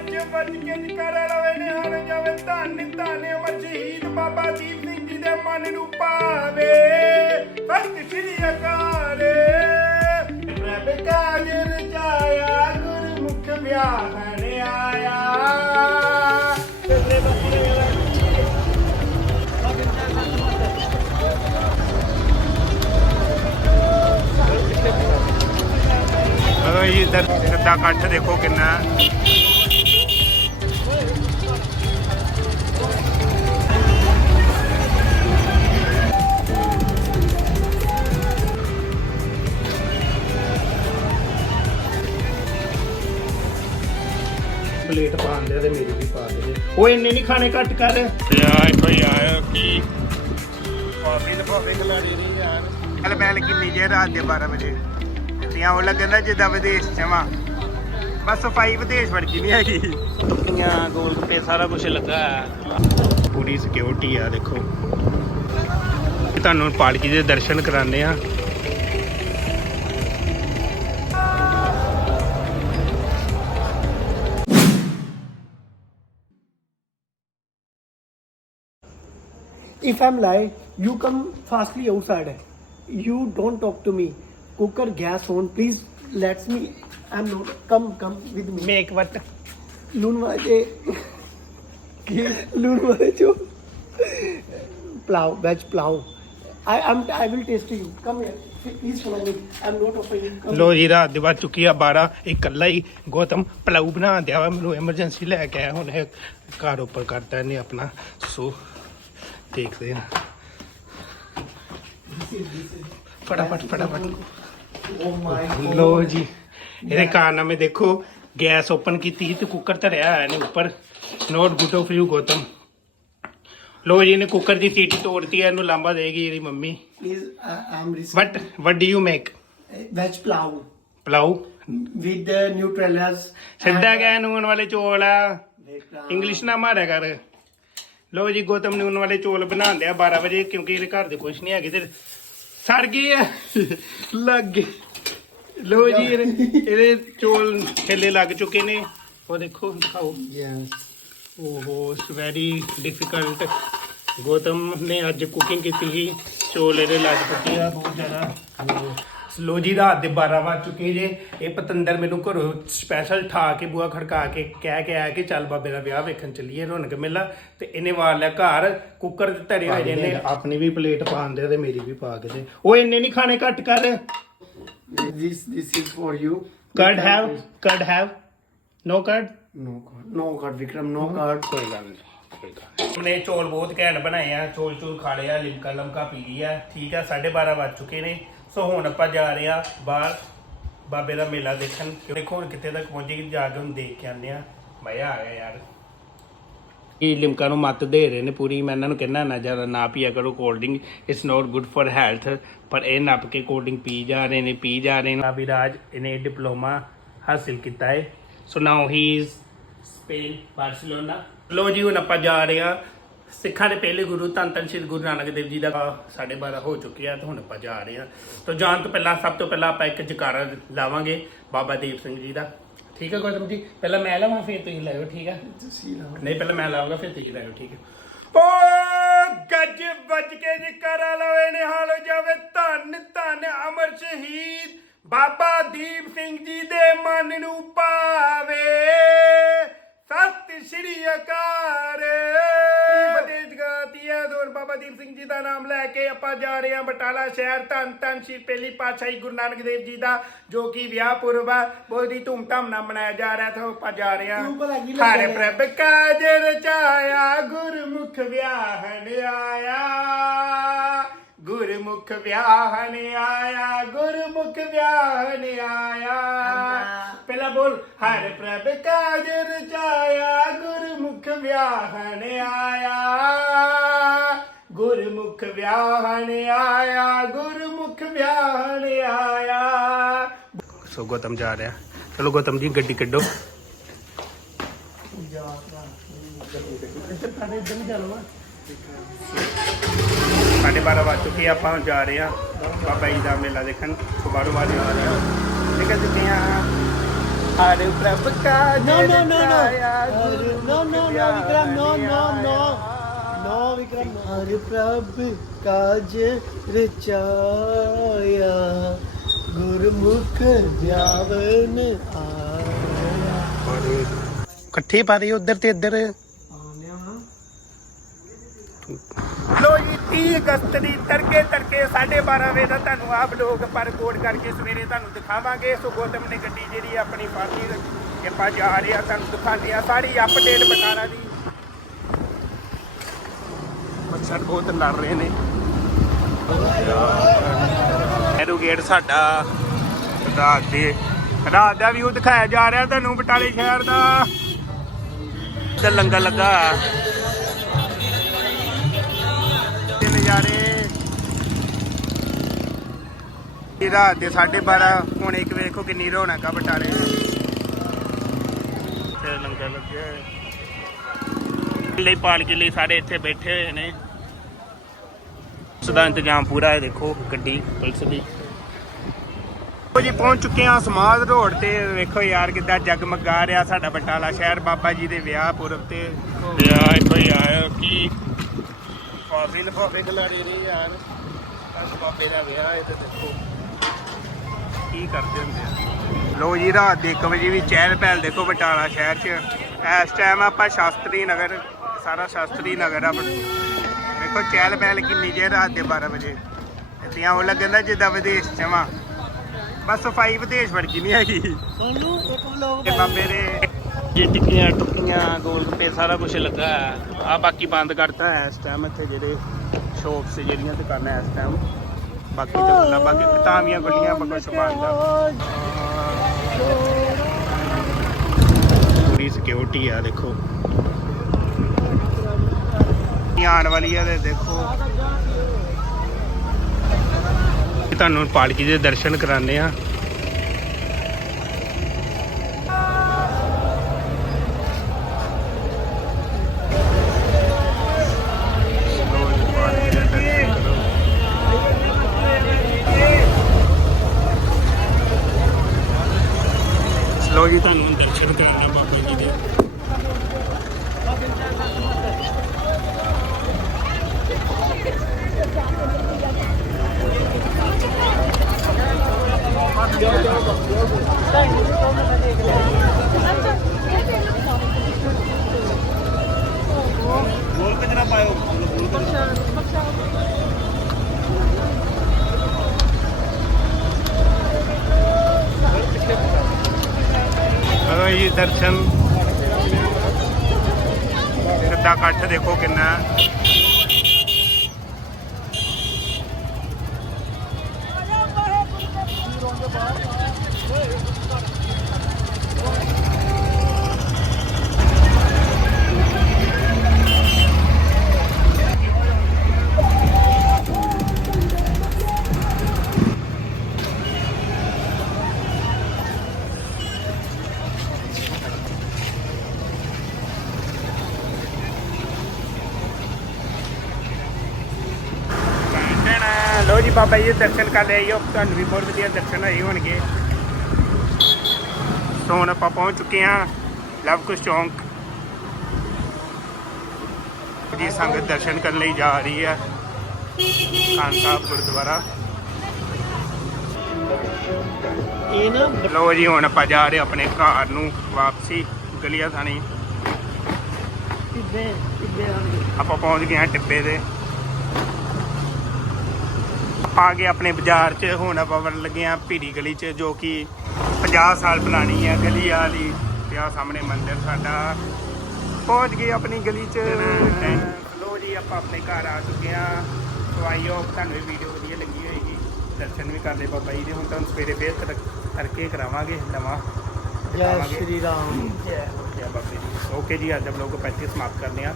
ਗੱਜ ਵੱਜ ਕੇ ਜਕਰ ਲਵੇ ਨਿਹਾਲ ਜਾਵੇ, ਧੰਨ ਧੰਨ ਅਮਰ ਸ਼ਹੀਦ ਬਾਬਾ ਦੀਪ ਸਿੰਘ ਜੀ ਦੇ ਮਨ ਨੂੰ ਪਾਵੇ ਸਤਿ ਸ਼੍ਰੀ ਅਕਾਲ ਪ੍ਰਭ ਕਾਜਰ ਜਾਇਆ, ਗੁਰਮੁਖ ਵਿਆਹਣ ਆਇਆ। ਤੇ ਬੱਚੇ ਅਗਰ ਇਹ ਇਧਰ ਸਿੱਧਾ ਕੱਠ ਦੇਖੋ ਕਿੰਨਾ ਪਲੇਟ ਪਾਣ ਦੇ ਤੇ ਮੇਰੀ ਵੀ ਪਾ ਦੇ। ਉਹ ਇੰਨੇ ਨਹੀਂ ਖਾਣੇ ਘੱਟ ਕਰ। ਯਾਰ ਕੋਈ ਆਇਆ ਕੀ? ਕਾਫੀ ਤੇ ਭਾਵੇਂ ਖਿਲਾੜੀ ਨਹੀਂ ਯਾਰ ਕੱਲ ਬੈਲ ਕਿੰਨੀ ਜੇ ਰਾਤ ਦੇ 12 ਵਜੇ। ਤੀਆਂ ਉਹ ਲੱਗਦਾ ਜਿੱਦਾਂ ਵਿਦੇਸ਼ ਚ ਵਾਂ ਬਸ ਸਫ਼ਾਈ ਵਿਦੇਸ਼ ਵਰਗੀ ਨਹੀਂ ਹੈਗੀ। ਟੁੱਟੀਆਂ ਗੋਲ ਗੱਪੇ ਸਾਰਾ ਕੁਝ ਲੱਗਾ ਹੈ। ਪੂਰੀ ਸਿਕਿਉਰਿਟੀ ਆ ਦੇਖੋ। ਤੁਹਾਨੂੰ ਪਾਲਕੀ ਦੇ ਦਰਸ਼ਨ ਕਰਾਣੇ ਆ If I'm lying, you come fastly outside. You don't talk to me. Cooker gas on, please. Let me. I'm not. Come, come with me. Make what लून वाले लून वाले जो plow veg plow I I'm I will taste you come here please follow me I'm not offering come ਲੋ ਜੀ ਰਾਤ ਦੇ ਬਾਅਦ ਚੁੱਕੀ ਆ 12 ਇਕੱਲਾ ਹੀ ਗੌਤਮ ਪਲਾਉ ਬਣਾ ਦਿਆ ਵਾ ਮੈਨੂੰ ਐਮਰਜੈਂਸੀ ਲੈ ਕੇ ਆਇਆ ਹੁਣ ਇਹ ਘਰ ਉੱਪਰ ਕਰਤਾ ਇਹਨੇ ਆਪਣਾ ਸੋ ਦੇਖਦੇ ਹਾਂ ਫਟਾਫਟ ਫਟਾਫਟ। oh my ਲੋ ਜੀ ਇਹਦੇ ਕਾਰਨਾਮੇ ਦੇਖੋ। ਗੈਸ ਓਪਨ ਕੀਤੀ ਸੀ ਤੇ ਕੁੱਕਰ ਧਰਿਆ ਹੋਇਆ ਨੇ ਉੱਪਰ। Not good of you Gautam. ਲੋ ਜੀ ਇਹਨੇ ਕੁੱਕਰ ਦੀ ਸੀਟੀ ਤੋੜਤੀ ਹੈ ਇਹਨੂੰ ਲਾਂਬਾ ਦੇਗੀ ਇਹਦੀ mummy. Receiving what what do you make plow pulao with the Nutellas ਸਿੱਧਾ ਗਿਆ ਨੂਨ ਵਾਲੇ ਚੋਲ ਆ. ਇੰਗਲਿਸ਼ ਨਾ ਮਾਰਿਆ ਕਰ। ਲੋ ਜੀ ਗੌਤਮ ਨੂਨ ਵਾਲੇ ਚੋਲ ਬਣਾਉਂਦੇ ਆ 12 ਵਜੇ ਕਿਉਂਕਿ ਇਹਦੇ ਘਰ ਦੇ ਕੁਝ ਨਹੀਂ ਹੈਗੇ ਤੇ ਸੜ ਗਏ ਆ। ਲੱਗ ਗਏ। ਲੋ ਜੀ ਇਹਦੇ ਇਹਦੇ ਚੋਲ ਥੱਲੇ ਲੱਗ ਚੁੱਕੇ ਨੇ। ਉਹ ਦੇਖੋ ਦਿਖਾਓ। Yes ਓਹੋ ਇਟਸ ਵੈਰੀ ਡਿਫਿਕਲਟ ਗੌਤਮ ਨੇ ਅੱਜ ਕੁਕਿੰਗ ਕੀਤੀ ਸੀ। ਚੋਲ ਇਹਦੇ ਲੱਗ ਚੁੱਕੇ ਆ ਬਹੁਤ ਜ਼ਿਆਦਾ। ਲੋ ਜੀ ਰਾਤ ਦੇ 12 ਵੱਜ ਚੁੱਕੇ ਜੇ। ਇਹ ਪਤੰਦਰ ਮੈਨੂੰ ਘਰੋਂ ਸਪੈਸ਼ਲ ਠਾ ਕੇ ਬੂਆ ਖੜਕਾ ਕੇ ਕਹਿ ਕੇ ਆਇਆ ਕਿ ਚੱਲ ਬਾਬੇ ਦਾ ਵਿਆਹ ਵੇਖਣ ਚੱਲੀਏ ਰੌਣਕ ਮੇਲਾ। ਤੇ ਇਹਨੇ ਵਾਰ ਲਿਆ ਘਰ ਕੁੱਕਰ ਤੇ ਧਰੇ ਹੋਏ ਨੇ ਆਪਣੀ ਵੀ ਪਲੇਟ ਪਾਣ ਦੇ ਤੇ ਮੇਰੀ ਵੀ ਪਾ ਕੇ ਦੇ। ਉਹ ਇੰਨੇ ਨਹੀਂ ਖਾਣੇ ਘੱਟ ਕਰ। This this is for you. Curd have curd have no curd no god no god Vikram no ਕੋਈ ਗੱਲ ਨਹੀਂ ਨੇ ਚੋਲ ਬਹੁਤ ਘੈਂਟ ਬਣਾਏ ਆ ਚੋਲ ਚੋਲ ਖਾ ਲਿਆ ਲਿਮਕਾ ਲਮਕਾ ਪੀ ਲਈ ਆ। ਠੀਕ ਆ 12:30 ਵੱਜ ਚੁੱਕੇ ਨੇ। ਸੋ ਹੁਣ ਆਪਾਂ ਜਾ ਰਹੇ ਆ ਬਾਹਰ ਬਾਬੇ ਦਾ ਮੇਲਾ ਦੇਖਣ। ਦੇਖੋ ਹੁਣ ਕਿੱਥੇ ਤੱਕ ਪਹੁੰਚੇਗੀ ਜਾ ਕੇ ਹੁਣ ਦੇਖ ਕੇ ਆਉਂਦੇ ਆ ਮਜ਼ਾ ਆ ਗਿਆ ਯਾਰ। ਇਹ ਲਿਮਕਾ ਨੂੰ ਮੱਤ ਦੇ ਰਹੇ ਨੇ ਪੂਰੀ। ਮੈਂ ਇਹਨਾਂ ਨੂੰ ਕਹਿੰਦਾ ਨਾ ਜ਼ਿਆਦਾ ਨਾ ਪੀਆ ਕਰੋ cold drink it's not good for health ਪਰ ਇਹ ਨੱਪ ਕੇ ਕੋਲਡ ਡਰਿੰਕ ਪੀ ਜਾ ਰਹੇ ਨੇ ਪੀ ਜਾ ਰਹੇ ਨੇ। ਅਭਿਰਾਜ ਇਹਨੇ ਡਿਪਲੋਮਾ ਹਾਸਿਲ ਕੀਤਾ ਹੈ so now he is Spain Barcelona ਲੋ ਜੀ ਹੁਣ ਆਪਾਂ ਜਾ ਰਹੇ ਆ ਸਿੱਖਾਂ ਦੇ ਪਹਿਲੇ ਗੁਰੂ ਧੰਨ ਧੰਨ ਸ਼੍ਰੀ ਗੁਰੂ ਨਾਨਕ ਦੇਵ ਜੀ ਦਾ 12:30 ਹੋ ਚੁੱਕਿਆ ਤੇ ਹੁਣ ਆਪਾਂ ਜਾ ਰਹੇ ਆ ਤਾਂ ਜਾਣ ਤੋਂ ਪਹਿਲਾਂ ਸਭ ਤੋਂ ਪਹਿਲਾਂ ਆਪਾਂ ਇੱਕ ਜਕਾਰਾ ਲਾਵਾਂਗੇ ਬਾਬਾ ਦੀਪ ਸਿੰਘ ਜੀ ਦਾ। ਠੀਕ ਹੈ ਗੌਤਮ ਜੀ? ਪਹਿਲਾਂ ਮੈਂ ਲਾਵਾਂ ਫਿਰ ਤੁਸੀਂ ਲਾਇਓ ਠੀਕ ਹੈ ਨਹੀਂ ਪਹਿਲਾਂ ਮੈਂ ਲਾਉਂਗਾ ਫਿਰ ਤੁਸੀਂ ਲਾਇਓ ਠੀਕ ਹੈ ਓ ਗੱਜ ਵੱਜ ਕੇ ਜਕਰ ਲਵੇ ਨਿਹਾਲ ਜਾਵੇ ਧੰਨ ਧੰਨ ਅਮਰ ਸ਼ਹੀਦ ਬਾਬਾ ਦੀਪ ਸਿੰਘ ਜੀ ਦੇ ਮਨ ਨੂੰ ਪਾਵੇ। ਸਤਿ ਸ਼੍ਰੀ ਅਕਾਲ। ਹੈ ਦੋਰ ਬਾਬਾ ਦੀਪ ਸਿੰਘ ਜੀ ਦਾ ਨਾਮ ਲੈ ਕੇ ਆਪਾਂ ਜਾ ਰਹੇ ਹਾਂ ਬਟਾਲਾ ਸ਼ਹਿਰ। ਧੰਨ ਧੰਨ ਸ਼੍ਰੀ ਪਹਿਲੀ ਪਾਤਸ਼ਾਹੀ ਗੁਰੂ ਨਾਨਕ ਦੇਵ ਜੀ ਦਾ ਜੋ ਕਿ ਵਿਆਹ ਪੁਰਬ ਆ। ਬਹੁਤ ਹੀ ਧੂਮਧਾਮ ਨਾਲ ਮਨਾਇਆ ਜਾ ਰਿਹਾ ਤਾਂ ਆਪਾਂ ਜਾ ਰਹੇ ਹਾਂ। ਹਰੇ ਪ੍ਰਭ ਕਾਜ ਰਚਾਇਆ ਗੁਰਮੁਖ ਵਿਆਹਣ ਆਇਆ। ਗੁਰਮੁਖ ਵਿਆਹਣ ਆਇਆ ਗੁਰਮੁਖ ਵਿਆਹਣ ਆਇਆ। ਪਹਿਲਾਂ ਬੋਲ ਹਰ ਪ੍ਰਭ ਕਾਜ ਰਚਾਇਆ ਗੁਰਮੁਖ ਵਿਆਹਣ ਆਇਆ। ਗੁਰਮੁਖ ਵਿਆਹਣ ਆਇਆ ਗੁਰਮੁਖ ਵਿਆਹਣ ਆਇਆ। ਸੋ ਗੌਤਮ ਜਾ ਰਿਹਾ। ਚਲੋ ਗੌਤਮ ਜੀ ਗੱਡੀ ਕੱਢੋ। ਸਾਡੇ 12 ਵੱਜ ਚੁੱਕੇ ਆ, ਆਪਾਂ ਜਾ ਰਹੇ ਆ ਬਾਬਾ ਜੀ ਦਾ ਮੇਲਾ ਦੇਖਣ। ਸੋ ਬਾਰੋਂ ਬਾਅਦ ਜਾ ਰਹੇ ਆ ਠੀਕ ਹੈ ਜਿੱਤੇ ਆ ਹਰ ਪ੍ਰਭ ਕਾ No, no, no, no. ਰਚਾਇਆ, Hare- ਗੁਰੂ No, no, no, Hare Prabh ਕਾਜ ਰਚਾਇਆ ਗੁਰਮੁਖ ਧਿਆਵਨ ਆਇਆ। ਇਕੱਠੇ ਪਾ ਦੇ ਉਧਰ ਤੇ ਇੱਧਰ। ਲੋ ਜੀ 30 ਅਗਸਤ ਦੀ ਤੜਕੇ ਤੜਕੇ 12:30 ਵਜੇ ਦਾ ਤੁਹਾਨੂੰ ਆਪ ਲੋਕ ਪਰ ਕੋਡ ਕਰਕੇ ਸਵੇਰੇ ਤੁਹਾਨੂੰ ਦਿਖਾਵਾਂਗੇ। ਸੋ ਗੋਤਮ ਨੇ ਗੱਡੀ ਜਿਹੜੀ ਆਪਣੀ ਫਾਰਮੀ ਕਿ ਆਪਾਂ ਜਾ ਰਹੇ ਆ ਤੁਹਾਨੂੰ ਦਿਖਾਉਂਦੇ ਆ ਸਾਰੀ ਅਪਡੇਟ ਬਟਾਲਾ ਦੀ। ਮੱਛਰ ਬਹੁਤ ਲੜ ਰਹੇ ਨੇ। ਐਰੋ ਗੇਟ ਸਾਡਾ ਰਾਤ ਦੇ ਰਾਤ ਦਾ ਵਿਊ ਦਿਖਾਇਆ ਜਾ ਰਿਹਾ ਤੁਹਾਨੂੰ ਬਟਾਲੇ ਸ਼ਹਿਰ ਦਾ। ਤੇ ਲੰਗਰ ਲੱਗਾ। ਤੇ ਨਜ਼ਾਰੇ। ਇਹ ਰਾਤ ਦੇ 12:30 ਹੁਣ ਇੱਕ ਵੇਖੋ ਕਿੰਨੀ ਰੌਣਕ ਆ ਬਟਾਲੇ ਤੇ ਲੰਗਰ ਲੱਗਿਆ। ਹੋਇਆ। ਲਈ ਪਾਲਕੀ ਲਈ ਸਾਰੇ ਇੱਥੇ ਬੈਠੇ ਹੋਏ ਨੇ। ਦਾ ਇੰਤਜ਼ਾਮ ਪੂਰਾ ਹੈ ਦੇਖੋ ਗੱਡੀ ਪੁਲਿਸ ਦੀ। ਉਹ ਜੀ ਪਹੁੰਚ ਚੁੱਕੇ ਆ ਸਮਾਜ ਰੋਡ ਤੇ। ਵੇਖੋ ਯਾਰ ਕਿੱਦਾਂ ਜਗਮਗਾ ਰਿਹਾ ਸਾਡਾ ਬਟਾਲਾ ਸ਼ਹਿਰ। ਬਾਬਾ ਜੀ ਦੇ ਵਿਆਹ ਪੁਰਬ ਤੇ। ਦੇਖੋ ਯਾ ਇੱਥੋਂ ਹੀ ਆਇਆ ਕੀ? ਕਾਫੀ ਲਫਾਫੇ ਖਿਲਾਰੇ ਨੇ ਯਾਰ। ਅੱਜ ਬਾਬੇ ਦਾ ਵਿਆਹ ਹੈ ਤੇ ਦੇਖੋ ਕੀ ਕਰਦੇ ਹੁੰਦੇ ਆ। ਲੋ ਜੀ ਰਾਤ ਦੇ 1 ਵਜੇ ਵੀ ਚਹਿਲ ਪਹਿਲ ਦੇਖੋ ਬਟਾਲਾ ਸ਼ਹਿਰ 'ਚ। ਇਸ ਟਾਈਮ ਆਪਾਂ ਸ਼ਾਸਤਰੀ ਨਗਰ ਸਾਰਾ ਸ਼ਾਸਤਰੀ ਨਗਰ ਆ ਦੇਖੋ ਚਹਿਲ ਪਹਿਲ ਕਿੰਨੀ ਜੇ ਰਾਤ ਦੇ 12 ਵਜੇ। ਇੱਥੇ ਉਹ ਲੱਗਦਾ ਜਿੱਦਾਂ ਵਿਦੇਸ਼ 'ਚ ਵਾਂ ਬਸ ਸਫ਼ਾਈ ਵਿਦੇਸ਼ ਵਰਗੀ ਨਹੀਂ ਹੈਗੀ। ਸੋਨੂ ਇੱਕ ਲੋਕ ਬਾਬੇ ਦੇ ਜੀ ਟਿੱਕੀਆਂ ਟੁੱਕੀਆਂ ਗੋਲ ਗੱਪੇ ਸਾਰਾ ਕੁਝ ਲੱਗਾ ਆ ਬਾਕੀ ਬੰਦ ਕਰਤਾ ਹੈ ਇਸ ਟਾਈਮ ਇੱਥੇ ਜਿਹੜੇ ਸ਼ੋਪਸ ਜਿਹੜੀਆਂ ਦੁਕਾਨਾਂ ਇਸ ਟਾਈਮ ਬਾਕੀ ਤਾਂ ਖੁੱਲ੍ਹਾ ਬਾਕੀ ਟਾਵੀਆਂ ਗੱਡੀਆਂ ਬਕੋ ਸਮਾਨ ਦਾ। ਪੂਰੀ ਸਿਕਿਉਰਿਟੀ ਆ ਦੇਖੋ। ਆਉਣ ਵਾਲੀ ਆ ਤੇ ਦੇਖੋ। ਤੁਹਾਨੂੰ ਪਾਲਕੀ ਦੇ ਦਰਸ਼ਨ ਕਰਾਉਂਦੇ ਆ। ਲੋ ਜੀ, ਤੁਹਾਨੂੰ ਦਰਸ਼ਨ ਕਰਾਉਣਾ ਬਾਬਾ ਜੀ ਦੇ। ਕਰੋ ਜੀ ਦਰਸ਼ਨ। ਕਿੱਦਾਂ ਇਕੱਠ ਦੇਖੋ ਕਿੰਨਾ ਹੈ। ਲੋ ਜੀ ਬਾਬਾ ਜੀ ਦੇ ਦਰਸ਼ਨ ਕਰ ਲਏ ਜੀ। ਤੁਹਾਨੂੰ ਵੀ ਬਹੁਤ ਵਧੀਆ ਦਰਸ਼ਨ ਹੋਏ ਹੋਣਗੇ। ਸੋ ਹੁਣ ਆਪਾਂ ਪਹੁੰਚ ਚੁੱਕੇ ਹਾਂ ਲਵ ਕੁਸ਼ ਚੌਂਕ। ਜੀ ਸੰਗਤ ਦਰਸ਼ਨ ਕਰਨ ਲਈ ਜਾ ਰਹੀ ਹੈ। ਖਾਨ ਸਾਹਿਬ ਗੁਰਦੁਆਰਾ। ਇਹ ਨਾ ਲੋ ਜੀ ਹੁਣ ਆਪਾਂ ਜਾ ਰਹੇ ਆਪਣੇ ਘਰ ਨੂੰ ਵਾਪਸੀ ਗਲੀਆ ਥਾਣੀ। ਟਿੱਬੇ ਟਿੱਬੇ ਆਪਾਂ ਪਹੁੰਚ ਗਏ ਹਾਂ ਟਿੱਬੇ ਦੇ। ਆ ਗਏ ਆਪਣੇ ਬਾਜ਼ਾਰ 'ਚ। ਹੁਣ ਆਪਾਂ ਵੜਨ ਲੱਗੇ ਆ ਭੀੜੀ ਗਲੀ 'ਚ ਜੋ ਕਿ 50 ਸਾਲ ਪੁਰਾਣੀ ਹੈ ਗਲੀ ਵਾਲੀ। ਤੇ ਆ ਸਾਹਮਣੇ ਮੰਦਿਰ ਸਾਡਾ। ਪਹੁੰਚ ਗਏ ਆਪਣੀ ਗਲੀ 'ਚ। ਲੋ ਜੀ ਆਪਾਂ ਆਪਣੇ ਘਰ ਆ ਚੁੱਕੇ ਆ ਸੋ ਆਈਓ ਤੁਹਾਨੂੰ ਇਹ ਵੀਡੀਓ ਵਧੀਆ ਲੱਗੀ ਹੋਏਗੀ। ਦਰਸ਼ਨ ਵੀ ਕਰ ਲਏ ਬਾਬਾ ਜੀ ਦੇ। ਹੁਣ ਤੁਹਾਨੂੰ ਸਵੇਰੇ ਫੇਰ ਕਰਕੇ ਕਰਾਵਾਂਗੇ ਨਵਾਂ। ਜੈ ਸ਼੍ਰੀ ਰਾਮ। ਜੈ ਬਾਬਾ ਜੀ। ਓਕੇ ਜੀ ਅੱਜ ਆਪ ਵਲੋਗ ਪੈਂਤੀ ਸਮਾਪਤ ਕਰਨੇ ਆ